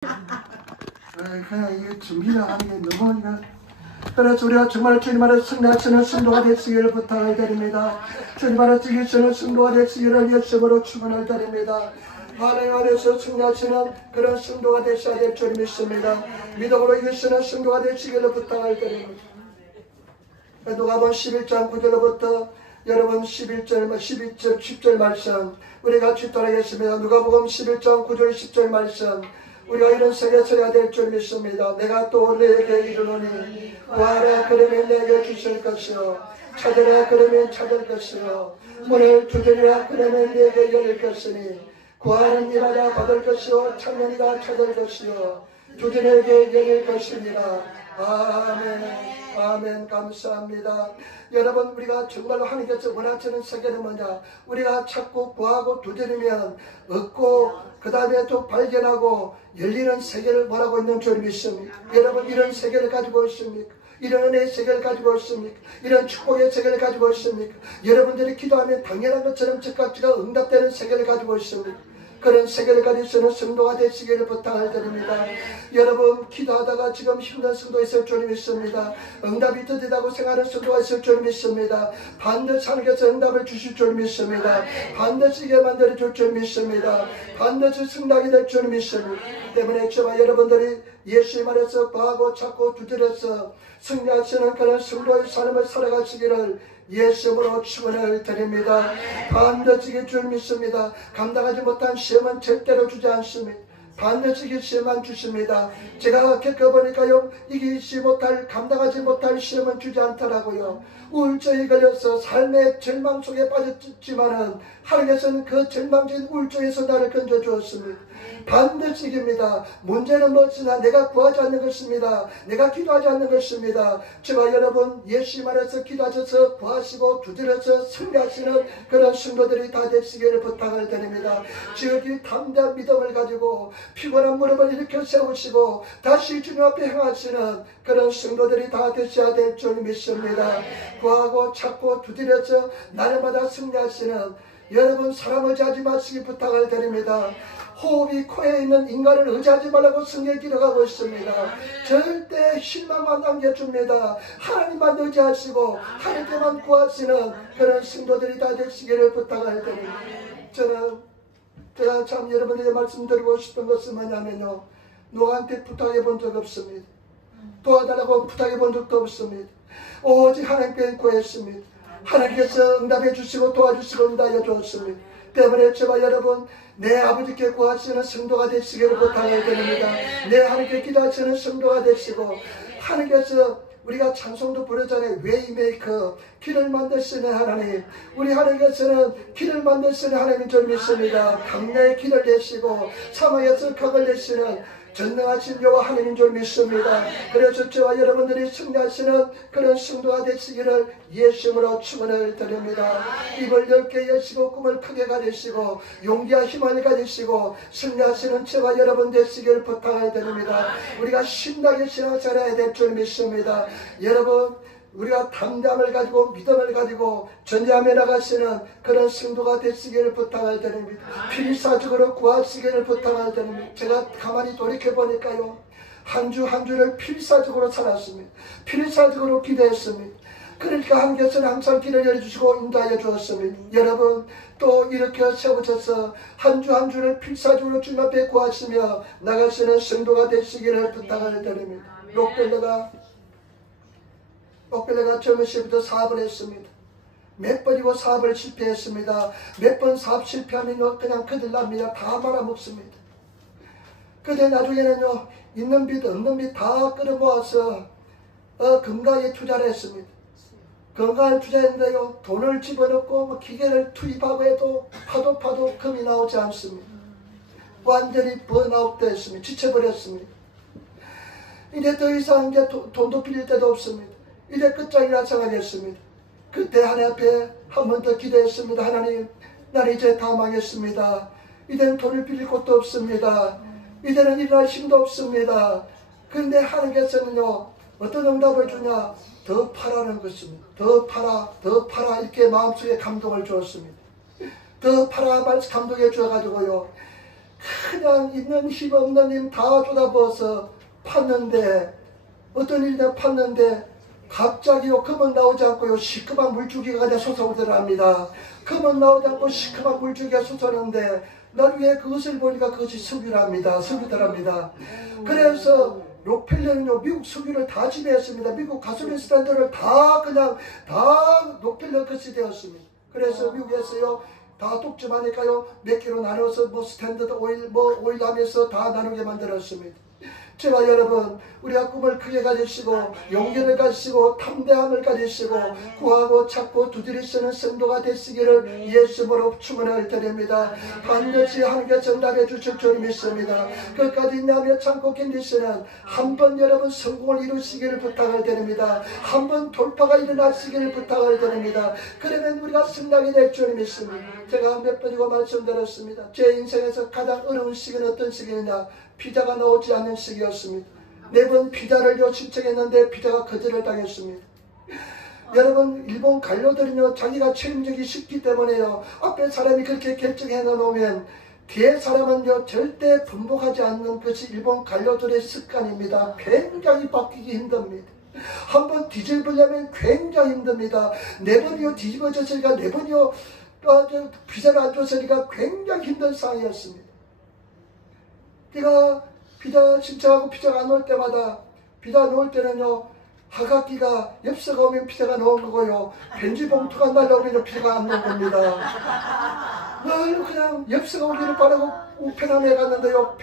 그냥 이게 준비를 하는 게 너무 그래서 우리가 정말 주님 안에 승리하시는 성도가 되시기를 부탁을 드립니다. 주님 안에 즐기시는 성도가 되시기를 예수님으로 축원을 드립니다. 하나님 안에서 승리하시는 그런 성도가 되셔야 될 줄 믿습니다. 믿음으로 이기시는 성도가 되시기를 부탁을 드립니다. 누가복음 11장 9절부터 여러분 11절, 12절, 10절 말씀 우리 같이 따라하겠습니다. 누가복음 11장 9절 10절 말씀 우리가 이런 세계에 서야 될 줄 믿습니다. 내가 또 너에게 이르노니 구하라 그러면 내게 주실 것이요 찾으라 그러면 찾을 것이요 문을 두드리라 그러면 내게 열릴 것이니 구하는 이마다 받을 것이요 찾는 이가 찾을 것이요 두드리에게 열릴 것이니라. 아멘. 아멘. 감사합니다. 여러분 우리가 정말로 하나님께서 원하시는 세계는 뭐냐? 우리가 찾고 구하고 두드리면 얻고 그 다음에 또 발견하고 열리는 세계를 뭐라고 있는 줄 믿습니까? 여러분 이런 세계를 가지고 있습니까? 이런 은혜의 세계를 가지고 있습니까? 이런 축복의 세계를 가지고 있습니까? 여러분들이 기도하면 당연한 것처럼 즉각 응답되는 세계를 가지고 있습니까? 그런 세계를 가지시는 성도가 되시기를 부탁을 드립니다. 여러분 기도하다가 지금 힘든 성도 있을 줄 믿습니다. 응답이 더디다고 생각하는 성도가 있을 줄 믿습니다. 반드시 하나님께서 응답을 주실 줄 믿습니다. 반드시 이게 만들어줄 줄 믿습니다. 반드시 승리하게 될 줄 믿습니다. 때문에 저와 여러분들이 예수님 안에서 구하고 찾고 두드려서 승리하시는 그런 성도의 삶을 살아가시기를 예수님으로 축원을 드립니다. 반드시 이길 줄 믿습니다. 감당하지 못한 시험은 절대로 주지 않습니다. 반드시 이길 시험만 주십니다. 제가 겪어보니까요 이기지 못할 감당하지 못할 시험은 주지 않더라고요. 우울증에 걸려서 삶의 절망 속에 빠졌지만은 하나님께서는 그 절망적인 우울증에서 나를 건져주었습니다. 반드시 이깁니다. 문제는 무엇이나 내가 구하지 않는 것입니다. 내가 기도하지 않는 것입니다. 저와 여러분 예수님 안에서 기도하셔서 구하시고 두드려서 승리하시는 그런 성도들이 다 되시기를 부탁을 드립니다. 지극히 담대한 믿음을 가지고 피곤한 무릎을 일으켜 세우시고 다시 주님 앞에 행하시는 그런 성도들이 다 되셔야 될 줄 믿습니다. 구하고 찾고 두드려서 날마다 승리하시는 여러분 사람 의지하지 마시기 부탁을 드립니다. 호흡이 코에 있는 인간을 의지하지 말라고 성경에 기록하고 있습니다. 절대 실망만 남겨줍니다. 하나님만 의지하시고 하나님께만 구하시는 그런 성도들이 다 되시기를 부탁을 드립니다. 제가 참 여러분에게 말씀드리고 싶은 것은 뭐냐면요, 누구한테 부탁해 본 적 없습니다. 도와달라고 부탁해 본 적도 없습니다. 오직 하나님께 구했습니다. 하나님께서 응답해 주시고 도와주시고 응답해 주었습니다. 때문에 저와 여러분 내 아버지께 구하시는 성도가 되시기를 부탁을 드립니다. 내 하나님께 기도하시는 성도가 되시고 하나님께서 우리가 찬송도 부르잖아요. 웨이메이커 길을 만드시는 하나님. 우리 하나님께서는 길을 만드시는 하나님인 줄 믿습니다. 강야의 길을 내시고 사막에서 강을 내시는 전능하신 여호와 하나님인 줄 믿습니다. 그래서 저와 여러분들이 승리하시는 그런 성도가 되시기를 예수님으로 축원을 드립니다. 입을 10개 여시고 꿈을 크게 가지시고 용기와 힘을 가지시고 승리하시는 저와 여러분 되시기를 부탁을 드립니다. 우리가 신나게 신앙생활해야 될 줄 믿습니다. 여러분 우리가 담대함을 가지고 믿음을 가지고 전쟁하며 나가시는 그런 성도가 되시기를 부탁을 드립니다. 필사적으로 구하시기를 부탁을 드립니다. 제가 가만히 돌이켜보니까요, 한 주 한 주를 필사적으로 살았습니다. 필사적으로 기도했습니다. 그러니까 하나님께서는 항상 길을 열어주시고 인도하여 주었습니다. 여러분 또 이렇게 세우셔서 한 주 한 주를 필사적으로 주님 앞에 구하시며 나가시는 성도가 되시기를 부탁을 드립니다. 록벨레가 젊은 시부터 사업을 했습니다. 몇 번이고 사업을 실패했습니다. 몇 번 사업 실패하면 그냥 그들 납니다. 다 말아먹습니다. 그런데 나중에는요, 있는 빚 없는 빚 다 끌어모아서 건강에 투자를 했습니다. 건강을 투자했는데요, 돈을 집어넣고 기계를 투입하고 해도 파도 금이 나오지 않습니다. 완전히 번아웃 됐습니다. 지쳐버렸습니다. 이제 더 이상 이제 돈도 빌릴 데도 없습니다. 이제 끝장이라 생각했습니다. 그때 하나님 앞에 한 번 더 기도했습니다. 하나님, 나는 이제 다 망했습니다. 이제는 돈을 빌릴 곳도 없습니다. 이제는 일어날 힘도 없습니다. 그런데 하나님께서는요, 어떤 응답을 주냐? 더 파라는 것입니다. 더 팔아 이렇게 마음속에 감동을 주었습니다. 더 팔아 말씀 감동해 주어가지고요, 그냥 있는 힘 없는 힘 다 쏟아부어서 팠는데 어떤 일이냐 팠는데 갑자기요 금은 나오지 않고요 시큼한 물줄기가 그냥 솟아오더랍니다. 금은 나오지 않고 시큼한 물줄기가 솟았는데 나중에 그것을 보니까 그것이 석유랍니다. 석유더랍니다. 그래서 록펠러는요 미국 석유를 다 지배했습니다. 미국 가솔린 스탠드를 다 그냥 다 록펠러 것이 되었습니다. 그래서 미국에서요 다 독점하니까요 몇 개로 나눠서 뭐 스탠드드 오일 뭐 오일 하면서 다 나누게 만들었습니다. 제가 여러분 우리가 꿈을 크게 가지시고 용기를 가지시고 탐대함을 가지시고 구하고 찾고 두드리 쓰는 성도가 되시기를 예수님으로 축원을 드립니다. 반드시 하나님께 응답해 주실 줄 믿습니다. 끝까지 인내하며 참고 견디시는 한번 여러분 성공을 이루시기를 부탁을 드립니다. 한번 돌파가 일어나시기를 부탁을 드립니다. 그러면 우리가 승리하게 될 줄 믿습니다. 제가 몇 번이고 말씀드렸습니다. 제 인생에서 가장 어려운 시기는 어떤 시기냐, 비자가 나오지 않는 시기였습니다. 4번 비자를 신청했는데 비자가 거절을 당했습니다. 여러분 일본 관료들은요 자기가 책임지기 쉽기 때문에요 앞에 사람이 그렇게 결정해 놓으면 뒤에 사람은요 절대 분복하지 않는 것이 일본 관료들의 습관입니다. 굉장히 바뀌기 힘듭니다. 한번 뒤집으려면 굉장히 힘듭니다. 4번이요 뒤집어졌으니까 4번이요 비자를 안 줬으니까 굉장히 힘든 상황이었습니다. 내가 비자 신청하고 비자가 안 올 때마다 비자 넣을 때는요 하각기가 엽서가 오면 비자가 나온 거고요 편지 봉투가 날라오면 비자가 안 나온 겁니다. 늘 그냥 엽서가 오기를 바라고 우편함에 갔는데요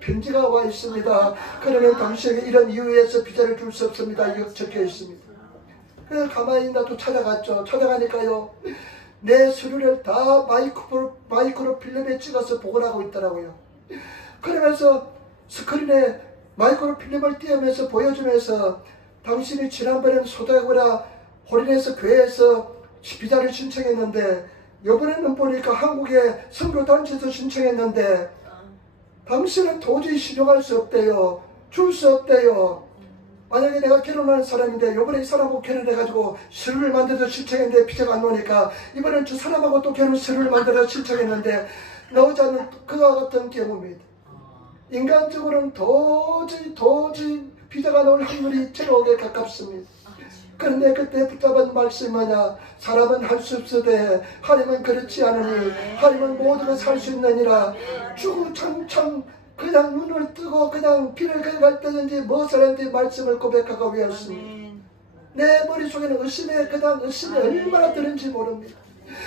편지가 와 있습니다. 그러면 당신에게 이런 이유에서 비자를 줄 수 없습니다. 이렇게 적혀 있습니다. 그래서 가만히 나도 찾아갔죠. 찾아가니까요 내 서류를 다 마이크로 필름에 찍어서 복원하고 있더라고요. 그러면서 스크린에 마이크로 필름을 띄우면서 보여주면서 당신이 지난번에는 소다고라 홀인해서 교회에서 비자를 신청했는데 이번에는 보니까 한국의 선교단체에서 신청했는데 당신은 도저히 신용할 수 없대요. 줄 수 없대요. 만약에 내가 결혼하는 사람인데 이번에 이 사람하고 결혼해가지고 서류를 만들어서 신청했는데 비자가 안 나오니까 이번엔 저 사람하고 또 결혼 서류를 만들어서 신청했는데 나오지 않는 그와 같은 경우입니다. 인간적으로는 도저히 비자가 나올 확률이 제로에 가깝습니다. 그런데 그때 붙잡은 말씀이 뭐냐, 사람은 할 수 없으되 하나님은 그렇지 않으니 하나님은 모든 걸 살 수 있느니라. 주구장창 그냥 눈을 뜨고 그냥 길을 걸어갈 때든지 무엇을 하는지 말씀을 고백하고 외웠습니다. 내 머릿속에는 의심이 얼마나 드는지 모릅니다.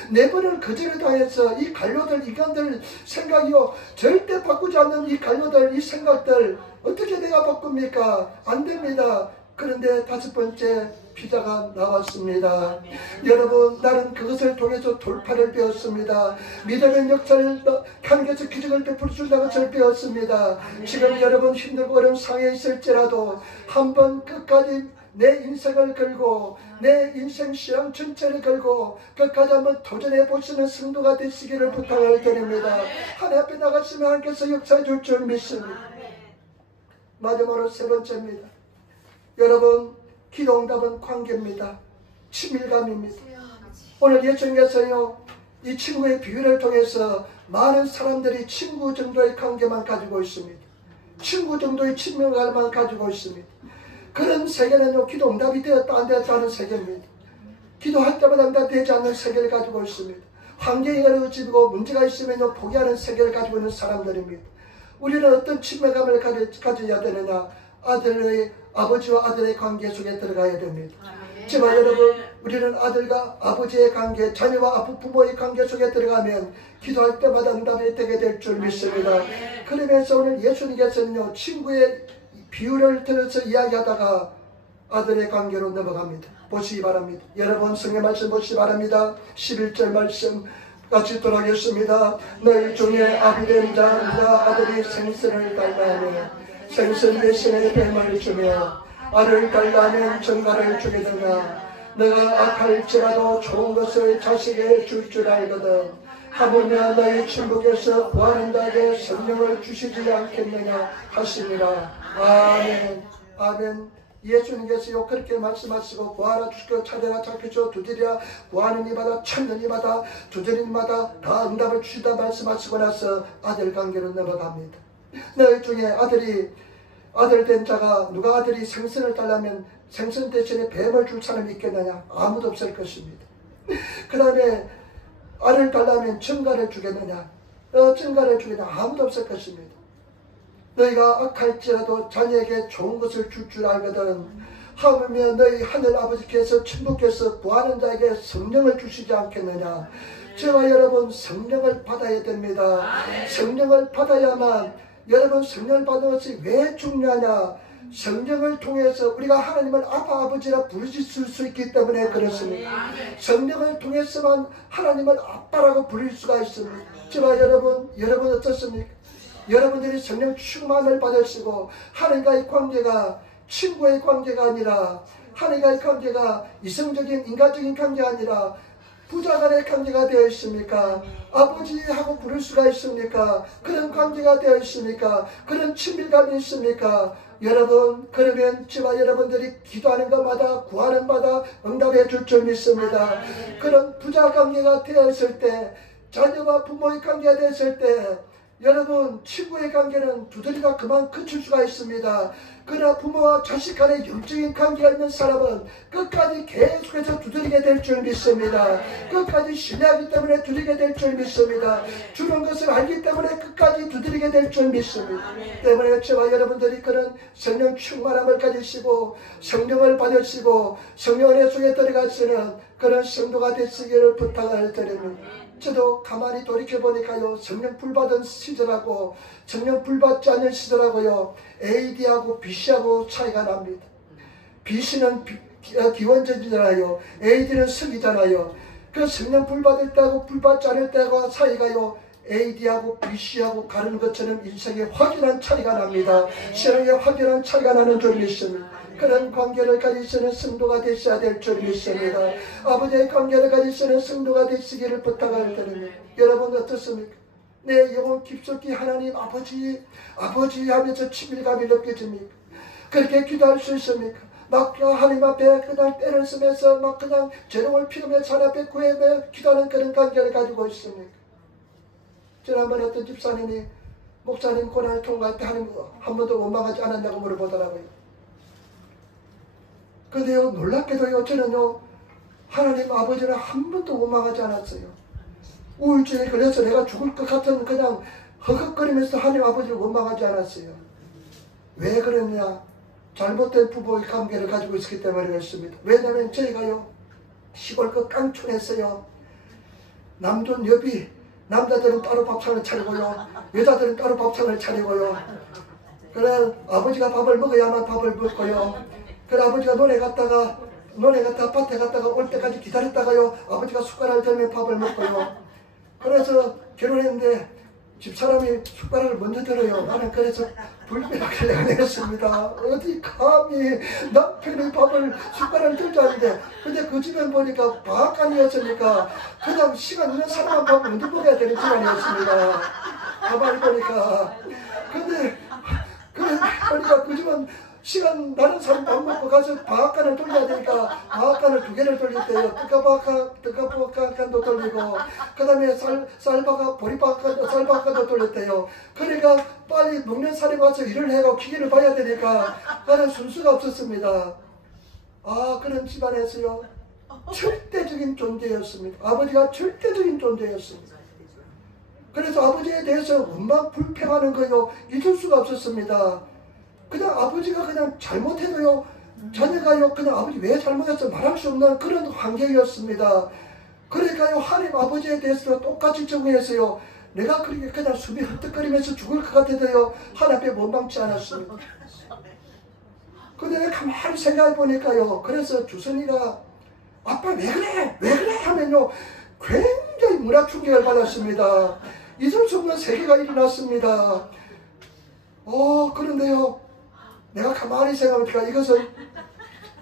내 번을 거절을 당해서 이 관료들, 인간들 생각이요 절대 바꾸지 않는 이 관료들, 이 생각들 어떻게 내가 바꿉니까? 안 됩니다. 그런데 5번째 비자가 나왔습니다. 여러분, 나는 그것을 통해서 돌파를 배웠습니다. 믿음의 역사를 하나님께서 기적을 베풀어 준다는 것을 배웠습니다. 지금 여러분 힘들고 어려운 상황에 있을지라도 한번 끝까지 내 인생을 걸고 내 인생 신앙 전체를 걸고 끝까지 한번 도전해 보시는 성도가 되시기를 부탁을 드립니다. 하나님 앞에 나가시면 하나님께서 역사해 줄 줄 믿습니다. 마지막으로 3번째입니다. 여러분, 기도응답은 관계입니다. 친밀감입니다. 오늘 예수님께서요 이 친구의 비유를 통해서 많은 사람들이 친구 정도의 관계만 가지고 있습니다. 친구 정도의 친밀감만 가지고 있습니다. 그런 세계는요 기도 응답이 되었다 안 되었다 하는 세계입니다. 기도할 때마다 응답되지 않는 세계를 가지고 있습니다. 환경이 어려워지고 문제가 있으면 포기하는 세계를 가지고 있는 사람들입니다. 우리는 어떤 친밀감을 가져야 되느냐, 아버지와 아들의 관계 속에 들어가야 됩니다. 제발 여러분, 우리는 아들과 아버지의 관계, 자녀와 부모의 관계 속에 들어가면 기도할 때마다 응답이 되게 될 줄 믿습니다. 그러면서 오늘 예수님께서는요 친구의 비유를 들어서 이야기하다가 아들의 관계로 넘어갑니다. 보시기 바랍니다. 여러분 성경 말씀 보시기 바랍니다. 11절 말씀 같이 돌아가겠습니다. 너희 중에 아비된 자가 아들이 생선을 달라하며 생선 대신에 뱀을 주며 알을 달라하면 정갈을 주겠느냐. 너가 악할지라도 좋은 것을 자식에게 줄 줄 알거든 하물며 너희 친구께서 구하는 자에게 성령을 주시지 않겠느냐 하시니라. 아멘. 아멘. 예수님께서요 그렇게 말씀하시고 구하라 주시고 찾아라 찾기죠 두드리라 구하는 이마다 찾는 이마다 두드리는 이마다 다 응답을 주시다 말씀하시고 나서 아들 관계로 넘어갑니다. 너희 중에 아들 된 자가 누가 아들이 생선을 달라면 생선 대신에 뱀을 줄 사람이 있겠느냐? 아무도 없을 것입니다. 그 다음에 알을 달라면 증가를 주겠느냐? 증가를 주겠느냐? 아무도 없을 것입니다. 너희가 악할지라도 자녀에게 좋은 것을 줄 줄 알거든. 하물며 너희 하늘 아버지께서 천국께서 구하는 자에게 성령을 주시지 않겠느냐? 저와 여러분 성령을 받아야 됩니다. 성령을 받아야만 여러분 성령을 받는 것이 왜 중요하냐? 성령을 통해서 우리가 하나님을 아빠 아버지라 부르실 수 있기 때문에 그렇습니다. 성령을 통해서만 하나님을 아빠라고 부를 수가 있습니다. 저와 여러분 어떻습니까? 여러분들이 성령 충만을 받으시고 하나님과의 관계가 친구의 관계가 아니라 하나님과의 관계가 이성적인 인간적인 관계가 아니라 부자 간의 관계가 되어 있습니까? 아버지하고 부를 수가 있습니까? 그런 관계가 되어 있습니까? 그런 친밀감이 있습니까? 여러분 그러면 저와 여러분들이 기도하는 것마다 구하는 바다 응답해 줄 줄 믿습니다. 그런 부자 관계가 되어 있을 때 자녀와 부모의 관계가 되었을 때 여러분 친구의 관계는 두드리가 그만 그칠 수가 있습니다. 그러나 부모와 자식 간의 영적인 관계가 있는 사람은 끝까지 계속해서 두드리게 될 줄 믿습니다. 끝까지 신뢰하기 때문에 두드리게 될 줄 믿습니다. 주는 것을 알기 때문에 끝까지 두드리게 될 줄 믿습니다. 때문에 저와 여러분들이 그런 성령 충만함을 가지시고 성령을 받으시고 성령 은혜 속에 들어가시는 그런 성도가 되시기를 부탁을 드립니다. 저도 가만히 돌이켜보니까요 성령 불받은 시절하고 성령 불받지 않은 시절하고요 AD하고 BC하고 차이가 납니다. BC는 기원전이잖아요. AD는 성이잖아요. 그 성령 불받을 때하고 불받지 않을 때하고 사이가요 AD하고 BC하고 가르는 것처럼 인생에 확연한 차이가 납니다. 신앙에 확연한 차이가 나는 줄 믿습니다. 그런 관계를 가지시는 성도가 되셔야 될 줄 믿습니다. 아버지의 관계를 가지시는 성도가 되시기를 부탁을 드립니다. 여러분 어떻습니까? 내 영혼 깊숙이 하나님 아버지 하면서 친밀감이 느껴집니까? 그렇게 기도할 수 있습니까? 막 하나님 앞에 그냥 때를 쓰면서 막 그냥 재롱을 피우며 하나님 앞에 구하며 기도하는 그런 관계를 가지고 있습니까? 지난번에 어떤 집사님이 목사님 고난을 통과할 때 하나님 한 번도 원망하지 않았냐고 물어보더라고요. 그런데요 놀랍게도요 저는요 하나님 아버지는 한 번도 원망하지 않았어요. 우울증에 걸려서 내가 죽을 것 같은 그냥 허걱거리면서 하나님 아버지를 원망하지 않았어요. 왜 그러냐? 잘못된 부부의 관계를 가지고 있었기 때문에 그렇습니다. 왜냐하면 저희가요 시골 그 깡촌에서요 남존 여비 남자들은 따로 밥상을 차리고요 여자들은 따로 밥상을 차리고요 그래 아버지가 밥을 먹어야만 밥을 먹고요 그래 아버지가 논에 갔다가 밭에 갔다가 올 때까지 기다렸다가요 아버지가 숟가락을 들면 밥을 먹고요. 그래서 결혼했는데 집사람이 숟가락을 먼저 들어요. 나는 그래서 불편하게 내냈습니다. 어디 감히 남편이 숟가락을 들지 않는데 근데 그 집엔 보니까 방앗간이었으니까 그냥 시간 있는 사람만 밥을 먼저 먹어야 되는 집안이었습니다. 가만히 보니까 근데 그러니까 그 집은 시간 나는 사람 밥 먹고 가서 방앗간을 돌려야 되니까 방앗간을 2개를 돌릴 때요. 뜨까방앗간도 돌리고 그 다음에 쌀방앗 보리방앗간도 돌렸대요. 그러니까 빨리 먹는 사람이 와서 일을 해고 기계를 봐야 되니까 나는 순수가 없었습니다. 그런 집안에서요 절대적인 존재였습니다. 아버지가 절대적인 존재였습니다. 그래서 아버지에 대해서 원망 불평하는 거요 잊을 수가 없었습니다. 그냥 아버지가 그냥 잘못해도요 자녀가요 그냥 아버지 왜 잘못했어 말할 수 없는 그런 환경이었습니다. 그러니까요 하나님 아버지에 대해서 똑같이 적응해서요 내가 그렇게 그냥 숨이 헐떡거리면서 죽을 것 같아도요 하나님 앞에 원망치 않았습니다. 근데 내가 가만히 생각해 보니까요 그래서 주선이가 아빠 왜 그래 하면요 굉장히 문화 충격을 받았습니다. 잊을 수 없는 세계가 일어났습니다. 그런데요 내가 가만히 생각해보니까 이것은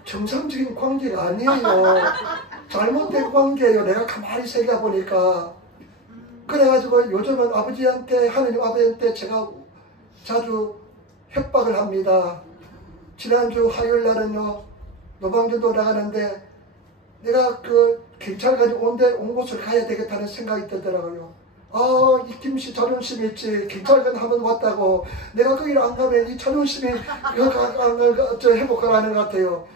정상적인 관계가 아니에요. 잘못된 관계예요. 내가 가만히 생각해보니까. 그래가지고 요즘은 하나님 아버지한테 제가 자주 협박을 합니다. 지난주 화요일 날은요, 노방전도 나가는데 내가 그 경찰관이 온 곳을 가야 되겠다는 생각이 들더라고요. 아, 이 김씨 자존심이 있지. 경찰관 한번 왔다고. 내가 거기를 안 가면 이 자존심이 회복하는 것 같아요.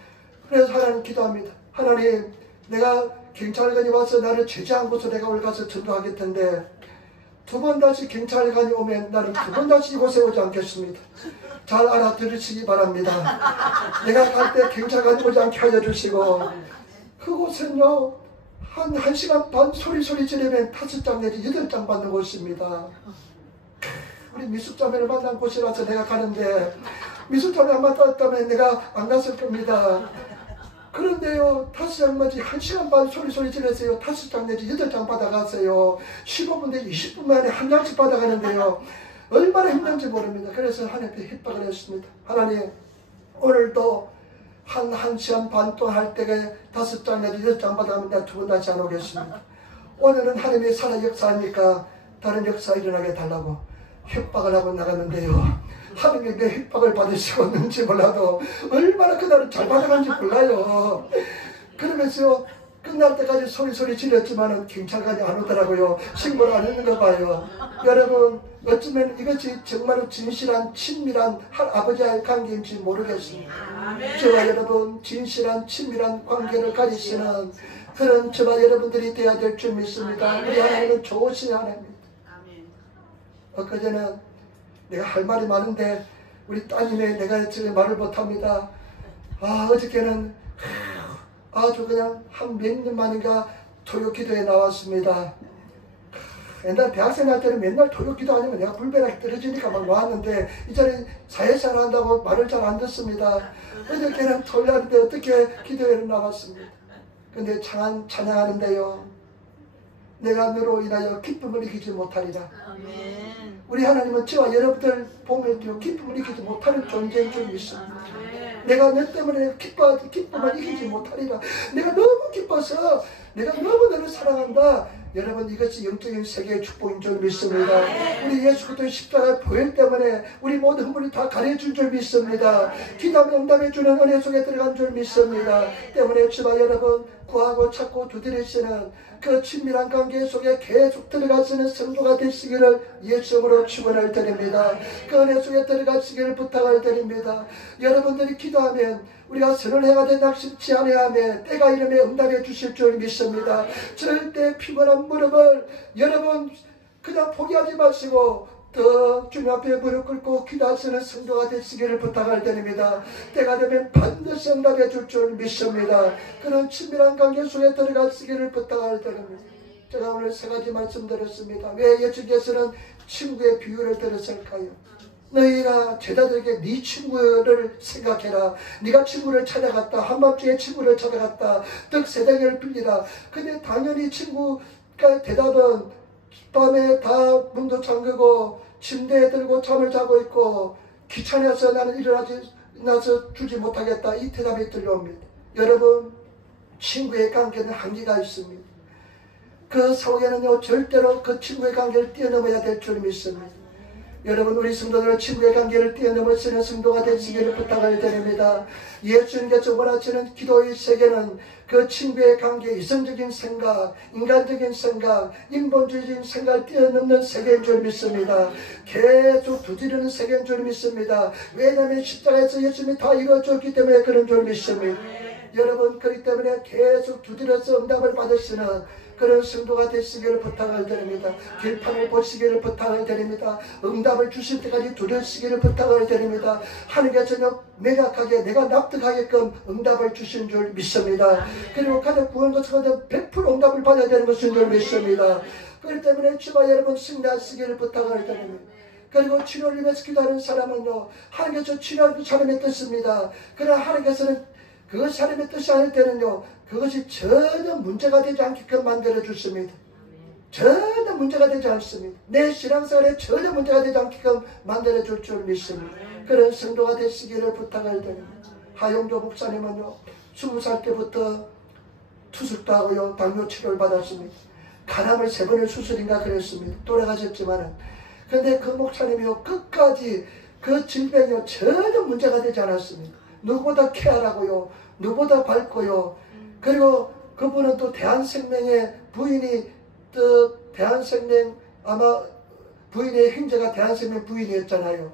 그래서 하나님 기도합니다. 하나님, 내가 경찰관이 와서 나를 제지한 곳에 내가 오늘 가서 전도하겠 텐데 두 번 다시 경찰관이 오면 나는 두 번 다시 이곳에 오지 않겠습니다. 잘 알아들으시기 바랍니다. 내가 갈 때 경찰관이 오지 않게 하여 주시고, 그곳은요, 한 1시간 반 소리 지르면 5장 내지 8장 받는 곳입니다. 우리 미숙자매를 만난 곳이라서 내가 가는데, 미숙자매 안 만났다면 내가 안 갔을 겁니다. 그런데요, 5장 맞이 1시간 반 소리 지르세요. 5장 내지 8장 받아가세요. 15분 내지 20분 만에 한 장씩 받아가는데요, 얼마나 힘든지 모릅니다. 그래서 하나님께 협박을 했습니다. 하나님, 오늘도 한 1시간 반 동안 할 때에 5장 내지 8장 받아가면 내가 두 번 다시 안 오겠습니다. 오늘은 하나님이 살아 역사하니까 다른 역사 일어나게 달라고 협박을 하고 나갔는데요, 하나님이 내 협박을 받으시었는지 몰라도 얼마나 그날은 잘 받아간지 몰라요. 그러면서 끝날 때까지 소리 지렸지만은 경찰관이 안 오더라고요. 신고를 안 했는가 봐요. 여러분, 어쩌면 이것이 정말로 진실한 친밀한 아버지와의 관계인지 모르겠습니다. 저와 여러분, 진실한 친밀한 관계를 가지시는 그런 저와 여러분들이 되어야 될 줄 믿습니다. 우리 하나님은 좋으신 하나님입니다. 엊그제는 내가 할 말이 많은데 우리 따님의 내가 지금 말을 못합니다. 어저께는 아주 그냥 한 몇 년 만인가 토요기도에 나왔습니다. 옛날 대학생 할 때는 맨날 토요기도 아니면 내가 불배락이 떨어지니까 막 나왔는데 이제는 사회생활 한다고 말을 잘 안 듣습니다. 어저께는 토요일인데 어떻게 기도회를 나왔습니다. 근데 찬양하는데요, 내가 너로 인하여 기쁨을 이기지 못하리라. 아멘. 우리 하나님은 저와 여러분들 보면 기쁨을 이기지 못하는 존재인 줄 믿습니다. 내가 너 때문에 기쁨을 이기지 못하리라. 내가 너무 기뻐서 내가 너무 너를 사랑한다. 여러분, 이것이 영적인 세계의 축복인 줄 믿습니다. 우리 예수 그리스도의 십자가의 보혈 때문에 우리 모든 허물이 다 가려진 줄 믿습니다. 기도하면 응답해 주는 은혜 속에 들어간 줄 믿습니다. 때문에 주와 여러분, 구하고 찾고 두드리시는 그 친밀한 관계 속에 계속 들어가시는 성도가 되시기를 예수님으로 축원을 드립니다. 그 은혜 속에 들어가시기를 부탁을 드립니다. 여러분들이 기도하면 우리가 선을 행하되 낙심치 아니하며 때가 이르면 응답해 주실 줄 믿습니다. 절대 피곤한 무릎을 여러분 그냥 포기하지 마시고 더 주님 앞에 무릎 꿇고 기도하시는 성도가 되시기를 부탁을 드립니다. 때가 되면 반드시 응답해 줄 줄 믿습니다. 그런 친밀한 관계 속에 들어가시기를 부탁을 드립니다. 제가 오늘 3가지 말씀드렸습니다. 왜 예수께서는 친구의 비유를 들었을까요? 너희가 제자들에게 네 친구를 생각해라. 네가 친구를 찾아갔다. 한밤중에 친구를 찾아갔다. 떡 3덩이를 빌리라. 근데 당연히 친구가 대답은 밤에 다 문도 잠그고 침대에 들고 잠을 자고 있고 귀찮아서 나는 일어나서 주지 못하겠다. 이 대답이 들려옵니다. 여러분, 친구의 관계는 한계가 있습니다. 그 속에는요, 절대로 그 친구의 관계를 뛰어넘어야 될 줄 믿습니다. 여러분, 우리 성도들 친구의 관계를 뛰어넘으시는 성도가 되시기를 부탁을 드립니다. 예수님께서 원하시는 기도의 세계는 그 친구의 관계, 이성적인 생각, 인간적인 생각, 인본주의적인 생각을 뛰어넘는 세계인 줄 믿습니다. 계속 두드리는 세계인 줄 믿습니다. 왜냐하면 십자가에서 예수님이 다 이루어졌기 때문에 그런 줄 믿습니다. 여러분, 그렇기 때문에 계속 두드려서 응답을 받으시는 그런 성도가 되시기를 부탁을 드립니다. 길판을 보시기를 부탁을 드립니다. 응답을 주실 때까지 두려시기를 부탁을 드립니다. 하나님께서 매력하게 내가 납득하게끔 응답을 주신 줄 믿습니다. 그리고 가장 구한 것은 100% 응답을 받아야 되는 것인 줄 믿습니다. 그렇기 때문에 주와 여러분 승리하시기를 부탁을 드립니다. 그리고 치료를 위해서 기도하는 사람은요, 하나님께서 치료하는 그 사람의 뜻입니다. 그러나 하나님께서는 그 사람의 뜻이 아닐 때는요, 그것이 전혀 문제가 되지 않게끔 만들어 주십니다. 전혀 문제가 되지 않습니다. 내 신앙생활에 전혀 문제가 되지 않게끔 만들어 줄 줄 믿습니다. 그런 성도가 되시기를 부탁을 드립니다. 하용조 목사님은요, 20살 때부터 투숙도 하고요, 당뇨 치료를 받았습니다. 간암을 3번을 수술인가 그랬습니다. 돌아가셨지만은. 근데 그 목사님이요, 끝까지 그 질병이요, 전혀 문제가 되지 않았습니다. 누구보다 케어하고요. 누구보다 밝고요. 그리고 그분은 또 대한생명의 부인이 또 대한생명 아마 부인의 형제가 대한생명 부인이었잖아요.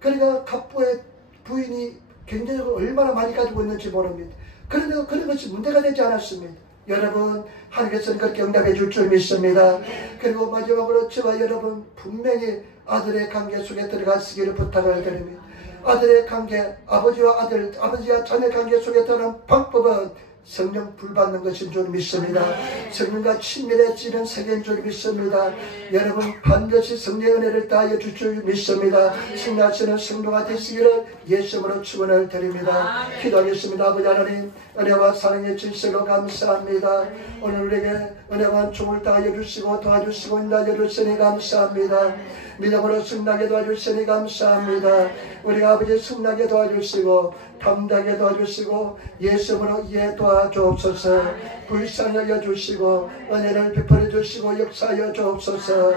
그러니까 갑부의 부인이 경제적으로 얼마나 많이 가지고 있는지 모릅니다. 그런데도 그런 것이 문제가 되지 않았습니다. 여러분 하나님께서는 그렇게 응답해 줄 줄 믿습니다. 그리고 마지막으로 저와 여러분 분명히 아들의 관계 속에 들어가시기를 부탁을 드립니다. 아들의 관계, 아버지와 아들, 아버지와 자녀 관계 속에 들어가는 방법은 성령 불 받는 것인 줄 믿습니다. 성령과 친밀해지는 세계인 줄 믿습니다. 여러분 반드시 성령의 은혜를 다하여 줄 줄 믿습니다. 승리하시는 성도가 되시기를 예수님으로 축원을 드립니다. 기도하겠습니다. 아버지 하나님 은혜와 사랑의 질서로 감사합니다. 오늘 우리에게 은혜와 총을 다하여 주시고 도와주시고 인도하여 주시니 감사합니다. 믿음으로 승리하게 도와주시니 감사합니다. 우리가 아버지 승리하게 도와주시고 담대하게 도와주시고 예수님으로 이해 도와주옵소서. 불쌍히 여겨주시고 은혜를 베풀어 주시고 역사하여 주옵소서.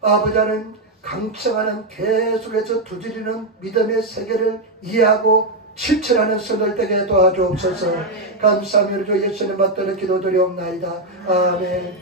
아버지는 강청하는 계속해서 두드리는 믿음의 세계를 이해하고 실천하는 성을 되게 도와주옵소서. 감사하며 주 예수님 받들어 기도드리옵나이다. 아멘.